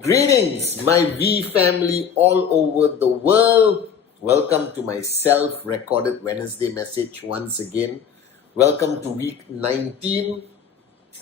Greetings, my V family all over the world. Welcome to my self-recorded Wednesday message once again. Welcome to week 19.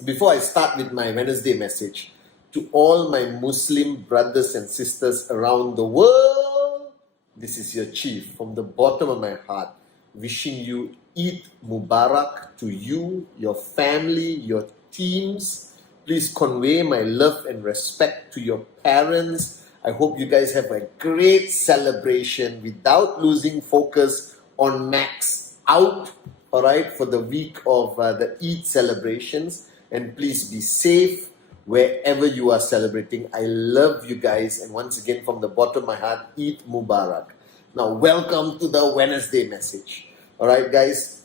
Before I start with my Wednesday message, to all my Muslim brothers and sisters around the world, this is your chief from the bottom of my heart, wishing you Eid Mubarak to you, your family, your teams. Please convey my love and respect to your parents. I hope you guys have a great celebration without losing focus on Max out, all right, for the week of the Eid celebrations. And please be safe wherever you are celebrating. I love you guys. And once again, from the bottom of my heart, Eid Mubarak. Now, welcome to the Wednesday message. All right, guys.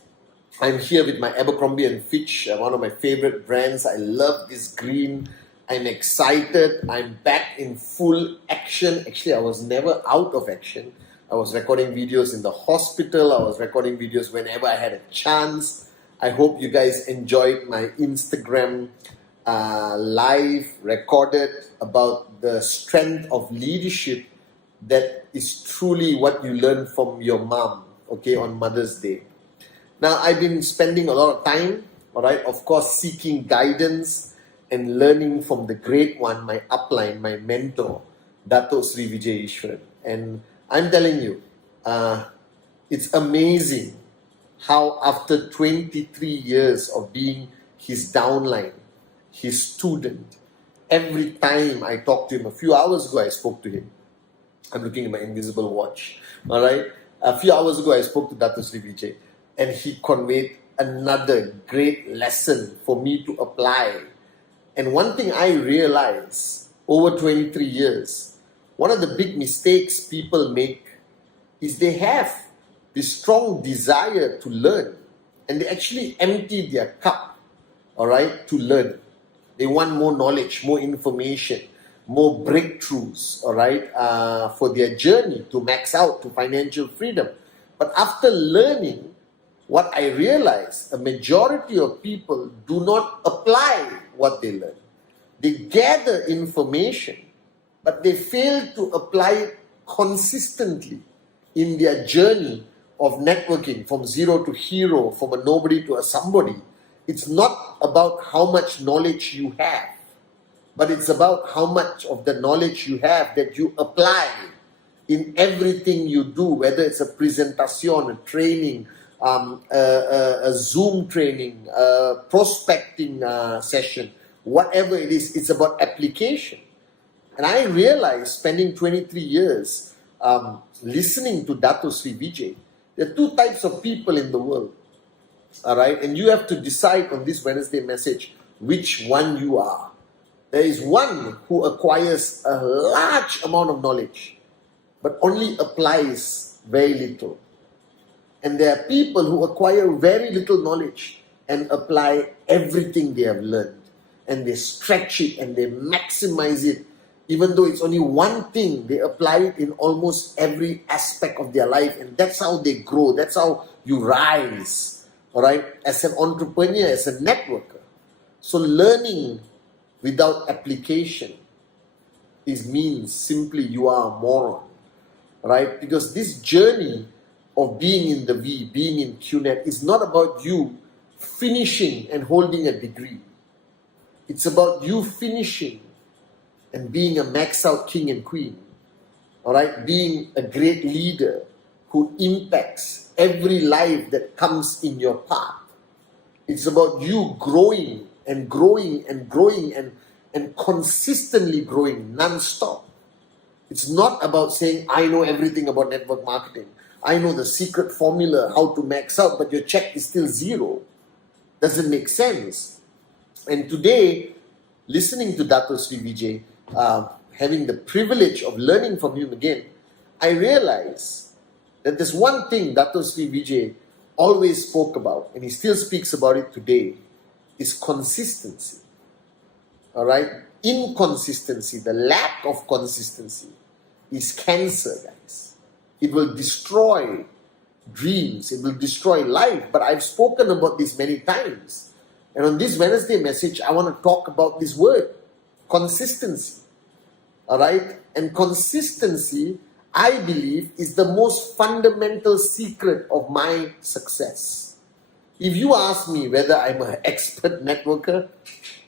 I'm here with my Abercrombie & Fitch, one of my favorite brands. I love this green. I'm excited. I'm back in full action. Actually, I was never out of action. I was recording videos in the hospital. I was recording videos whenever I had a chance. I hope you guys enjoyed my Instagram live recorded about the strength of leadership that is truly what you learn from your mom, okay, on Mother's Day. Now, I've been spending a lot of time, all right, of course, seeking guidance and learning from the great one, my upline, my mentor, Dato Sri Vijay Ishwaran. And I'm telling you, it's amazing how after 23 years of being his downline, his student, every time I talk to him, a few hours ago I spoke to him. I'm looking at my invisible watch, all right? A few hours ago I spoke to Dato Sri Vijay. And he conveyed another great lesson for me to apply. And one thing I realized over 23 years, one of the big mistakes people make is they have this strong desire to learn. And they actually empty their cup, all right, to learn. They want more knowledge, more information, more breakthroughs, all right, for their journey to max out to financial freedom. But after learning, what I realized, a majority of people do not apply what they learn. They gather information, but they fail to apply it consistently in their journey of networking from zero to hero, from a nobody to a somebody. It's not about how much knowledge you have, but it's about how much of the knowledge you have that you apply in everything you do, whether it's a presentation, a training, a Zoom training, prospecting session, whatever it is, it's about application. And I realized, spending 23 years listening to Dato Sri Vijay, there are two types of people in the world, all right? And you have to decide on this Wednesday message which one you are. There is one who acquires a large amount of knowledge, but only applies very little. And there are people who acquire very little knowledge and apply everything they have learned. And they stretch it and they maximize it. Even though it's only one thing, they apply it in almost every aspect of their life. And that's how they grow. That's how you rise, all right, as an entrepreneur, as a networker. So learning without application means simply you are a moron, right? Because this journey of being in the V, being in Qnet, is not about you finishing and holding a degree. It's about you finishing and being a max out king and queen, all right? Being a great leader who impacts every life that comes in your path. It's about you growing and growing and growing and consistently growing non-stop. It's not about saying, I know everything about network marketing. I know the secret formula, how to max out, but your check is still zero. doesn't make sense. And today, listening to Dato Sri Vijay, having the privilege of learning from him again, I realized that there's one thing Dato Sri Vijay always spoke about, and he still speaks about it today, is consistency. All right? Inconsistency, the lack of consistency, is cancer, guys. It will destroy dreams, it will destroy life. But I've spoken about this many times. And on this Wednesday message, I want to talk about this word, consistency. All right? And consistency, I believe, is the most fundamental secret of my success. If you ask me whether I'm an expert networker,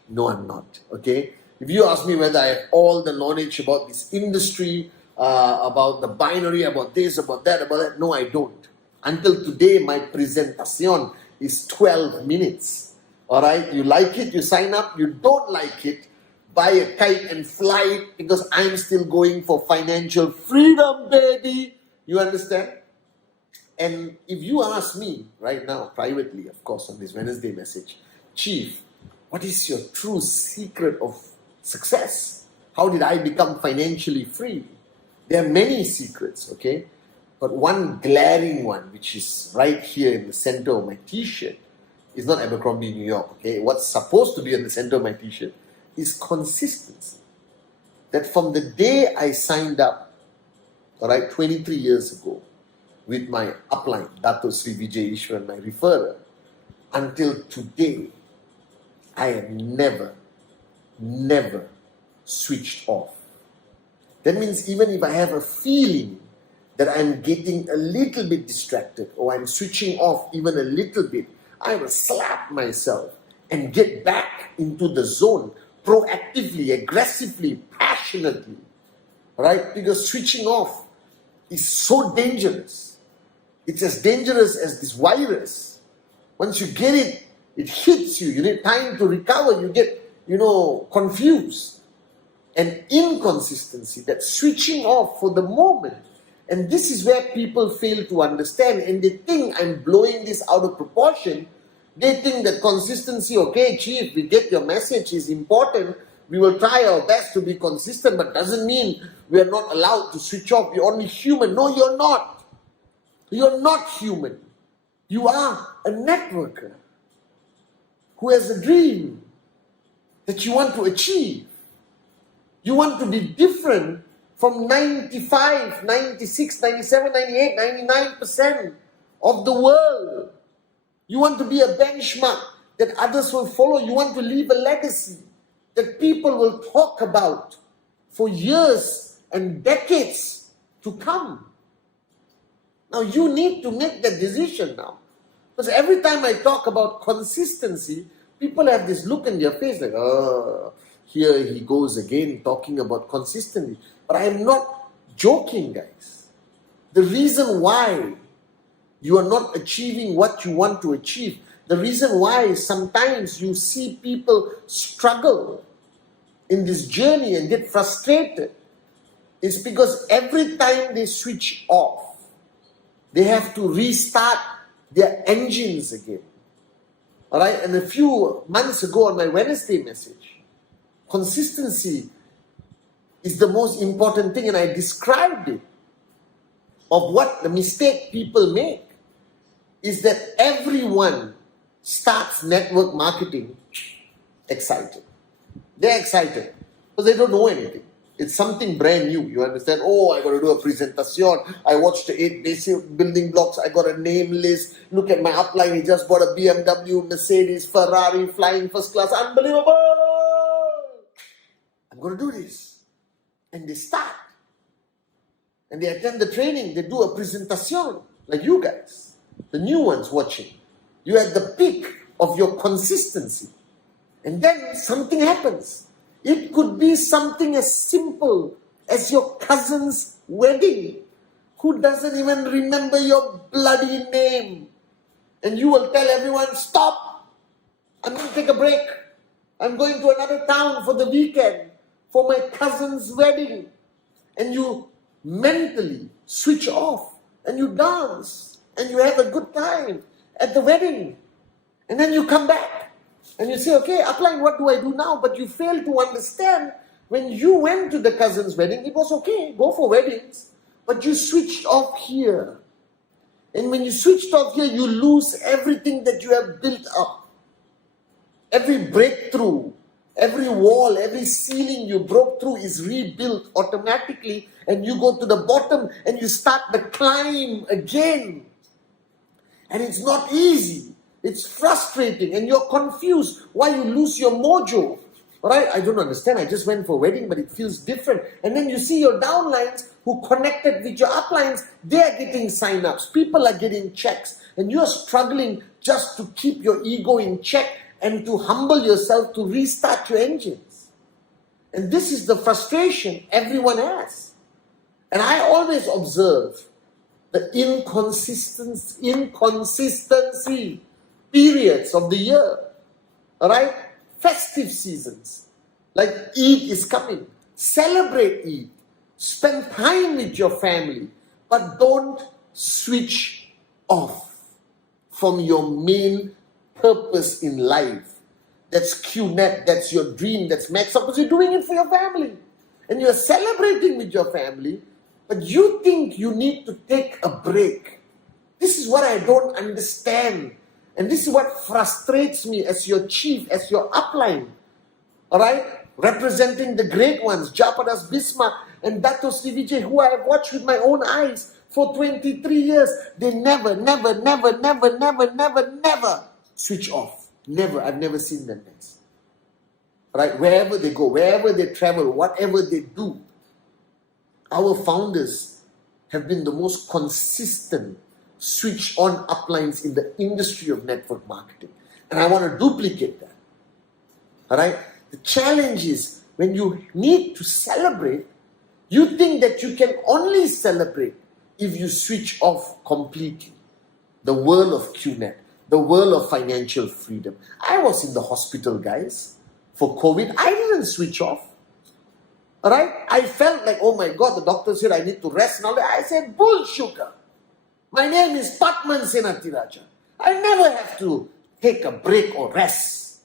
no, I'm not. Okay? If you ask me whether I have all the knowledge about this industry, about the binary, about this, about that, no, I don't. Until today, my presentation is 12 minutes. All right? You like it, you sign up. You don't like it, buy a kite and fly it, because I'm still going for financial freedom, baby. You understand? And if you ask me right now, privately, of course, on this Wednesday message, Chief, what is your true secret of success? How did I become financially free? There are many secrets, okay? But one glaring one, which is right here in the center of my t-shirt, is not Abercrombie, New York, okay? What's supposed to be in the center of my t-shirt is consistency. That from the day I signed up, all right, 23 years ago, with my upline, Dato Sri Vijay Ishwaran, my referrer, until today, I have never switched off. That means even if I have a feeling that I'm getting a little bit distracted or I'm switching off even a little bit, I will slap myself and get back into the zone proactively, aggressively, passionately. Right? Because switching off is so dangerous. It's as dangerous as this virus. Once you get it, it hits you. You need time to recover. You get, confused. And inconsistency, that switching off for the moment. And this is where people fail to understand. And they think I'm blowing this out of proportion. They think that consistency, okay, Chief, we get your message, is important. We will try our best to be consistent, but doesn't mean we are not allowed to switch off. You're only human. No, you're not. You're not human. You are a networker who has a dream that you want to achieve. You want to be different from 95, 96, 97, 98, 99% of the world. You want to be a benchmark that others will follow. You want to leave a legacy that people will talk about for years and decades to come. Now you need to make that decision now. Because every time I talk about consistency, people have this look in their face like, oh, here he goes again talking about consistency. But I am not joking, guys. The reason why you are not achieving what you want to achieve, the reason why sometimes you see people struggle in this journey and get frustrated, is because every time they switch off, they have to restart their engines again. All right? And a few months ago on my Wednesday message, consistency is the most important thing, and I described it. Of what the mistake people make is that everyone starts network marketing excited. They're excited because they don't know anything. It's something brand new, you understand? Oh, I got to do a presentation. I watched the 8 basic building blocks. I got a name list. Look at my upline. He just bought a BMW, Mercedes, Ferrari, flying first class. Unbelievable! I'm going to do this. And they start. And they attend the training. They do a presentation. Like you guys. The new ones watching. You're at the peak of your consistency. And then something happens. It could be something as simple as your cousin's wedding, who doesn't even remember your bloody name. And you will tell everyone, stop, I'm going to take a break. I'm going to another town for the weekend for my cousin's wedding. And you mentally switch off and you dance and you have a good time at the wedding. And then you come back and you say, okay, upline, what do I do now? But you fail to understand when you went to the cousin's wedding, it was okay, go for weddings. But you switched off here. And when you switched off here, you lose everything that you have built up. Every breakthrough, every wall, every ceiling you broke through is rebuilt automatically, and you go to the bottom and you start the climb again. And it's not easy. It's frustrating and you're confused why you lose your mojo. Alright, I don't understand. I just went for a wedding, but it feels different. And then you see your downlines who connected with your uplines, they are getting sign-ups. People are getting checks. And you are struggling just to keep your ego in check and to humble yourself to restart your engines. And this is the frustration everyone has. And I always observe the inconsistency periods of the year. Alright? Festive seasons. Like Eid is coming. Celebrate Eid. Spend time with your family. But don't switch off from your main purpose in life. That's Qnet, that's your dream, that's Max Up, because you're doing it for your family. And you're celebrating with your family, but you think you need to take a break. This is what I don't understand. And this is what frustrates me as your chief, as your upline. Alright? Representing the great ones, Japadas Bismarck and Dato Sri Vijay, who I have watched with my own eyes for 23 years. They never switch off. Never. I've never seen them guys. Right? Wherever they go, wherever they travel, whatever they do, our founders have been the most consistent switch on uplines in the industry of network marketing. And I want to duplicate that. Alright? The challenge is when you need to celebrate, you think that you can only celebrate if you switch off completely. The world of Qnet, the world of financial freedom. I was in the hospital, guys, for COVID. I didn't switch off. Alright? I felt like, oh my God, the doctor said I need to rest and all that. I said, bullshit. My name is Pathman Senathirajah. I never have to take a break or rest.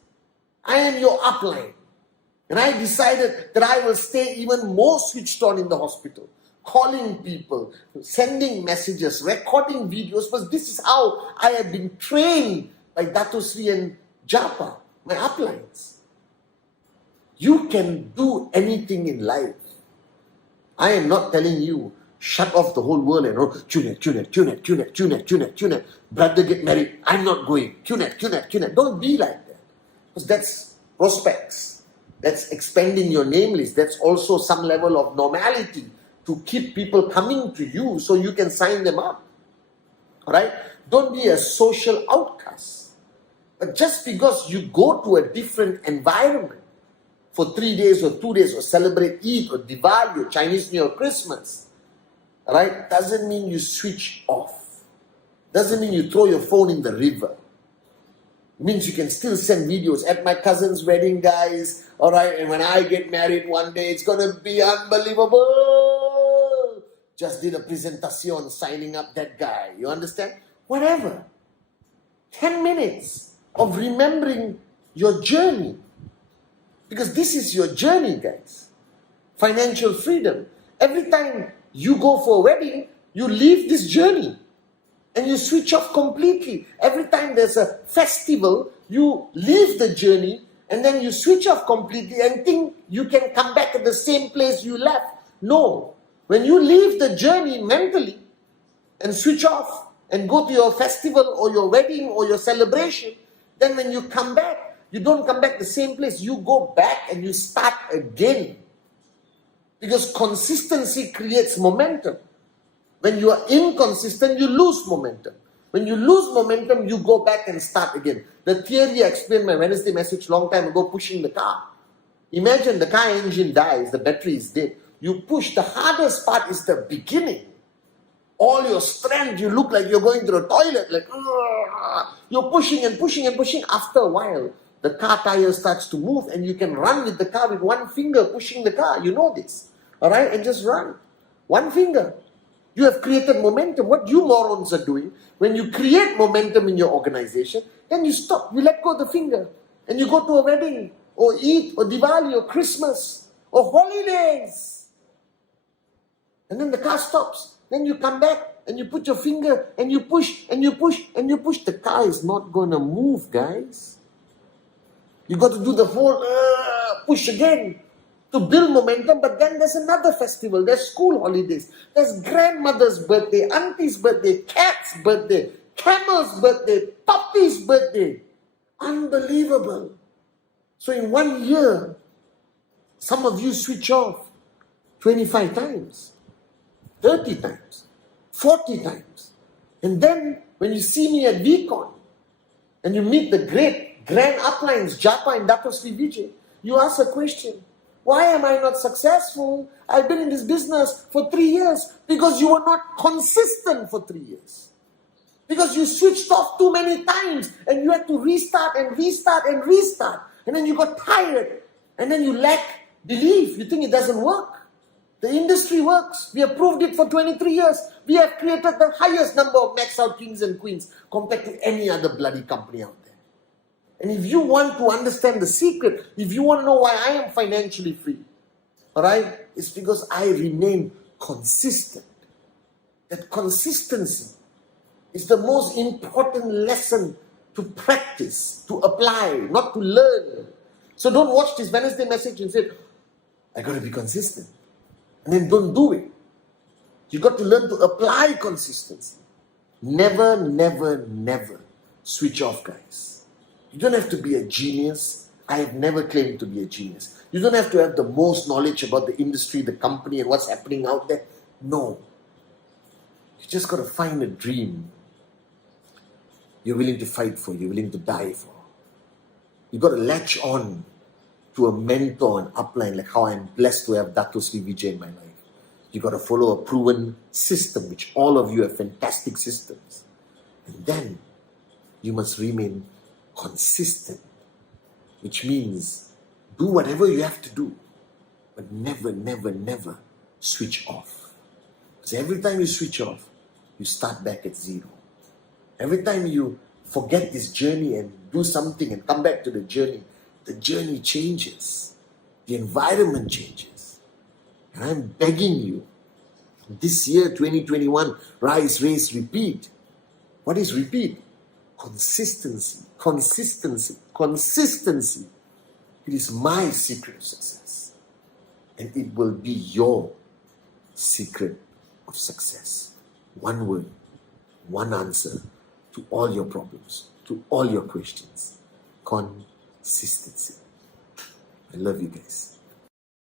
I am your upline. And I decided that I will stay even more switched on in the hospital. Calling people, sending messages, recording videos, because this is how I have been trained by Dato Sri and Japa, my uplines. You can do anything in life. I am not telling you, shut off the whole world and Qnet. Brother get married, I'm not going. Qnet. Don't be like that. Because that's prospects. That's expanding your name list. That's also some level of normality to keep people coming to you so you can sign them up. Alright? Don't be a social outcast. But just because you go to a different environment for 3 days or 2 days or celebrate Eid or Diwali or Chinese New Year or Christmas, right? Doesn't mean you switch off. Doesn't mean you throw your phone in the river. It means you can still send videos at my cousin's wedding, guys. Alright, and when I get married one day, it's gonna be unbelievable. Just did a presentation signing up that guy. You understand? Whatever. 10 minutes of remembering your journey. Because this is your journey, guys. Financial freedom. Every time you go for a wedding, you leave this journey and you switch off completely. Every time there's a festival, you leave the journey and then you switch off completely and think you can come back at the same place you left. No. When you leave the journey mentally and switch off and go to your festival or your wedding or your celebration, then when you come back, you don't come back the same place. You go back and you start again. Because consistency creates momentum. When you are inconsistent, you lose momentum. When you lose momentum, you go back and start again. The theory I explained my Wednesday message long time ago, pushing the car. Imagine the car engine dies, the battery is dead. You push, the hardest part is the beginning. All your strength, you look like you're going to the toilet, like, you're pushing and pushing and pushing. After a while, the car tire starts to move and you can run with the car with one finger pushing the car. You know this. Alright? And just run. One finger. You have created momentum. What you morons are doing, when you create momentum in your organization, then you stop, you let go of the finger, and you go to a wedding, or Eid, or Diwali, or Christmas, or holidays. And then the car stops. Then you come back, and you put your finger, and you push, and you push, and you push. The car is not going to move, guys. You got to do the whole push again to build momentum. But then there's another festival. There's school holidays. There's grandmother's birthday, auntie's birthday, cat's birthday, camel's birthday, puppy's birthday. Unbelievable. So in 1 year, some of you switch off 25 times, 30 times, 40 times. And then when you see me at VCon and you meet the great grand uplines, Japa and Dato Sri Vijay, you ask a question. Why am I not successful? I've been in this business for 3 years. Because you were not consistent for 3 years. Because you switched off too many times and you had to restart and restart and restart. And then you got tired. And then you lack belief. You think it doesn't work. The industry works. We have proved it for 23 years. We have created the highest number of max out kings and queens compared to any other bloody company out there. And if you want to understand the secret, if you want to know why I am financially free, alright, it's because I remain consistent. That consistency is the most important lesson to practice, to apply, not to learn. So don't watch this Wednesday message and say, I got to be consistent. And then don't do it. You got to learn to apply consistency. Never, never, never switch off, guys. You don't have to be a genius. I have never claimed to be a genius. You don't have to have the most knowledge about the industry, the company, and what's happening out there. No. You just got to find a dream you're willing to fight for, you're willing to die for. You got to latch on to a mentor and upline, like how I'm blessed to have Dato Sri Vijay in my life. You got to follow a proven system, which all of you have fantastic systems. And then you must remain consistent, which means do whatever you have to do, but never, never, never switch off. Because every time you switch off, you start back at zero. Every time you forget this journey and do something and come back to the journey changes. The environment changes. And I'm begging you, this year, 2021, rise, race, repeat. What is repeat? Consistency, consistency, consistency. It is my secret of success. And it will be your secret of success. One word, one answer to all your problems, to all your questions. Consistency. I love you guys.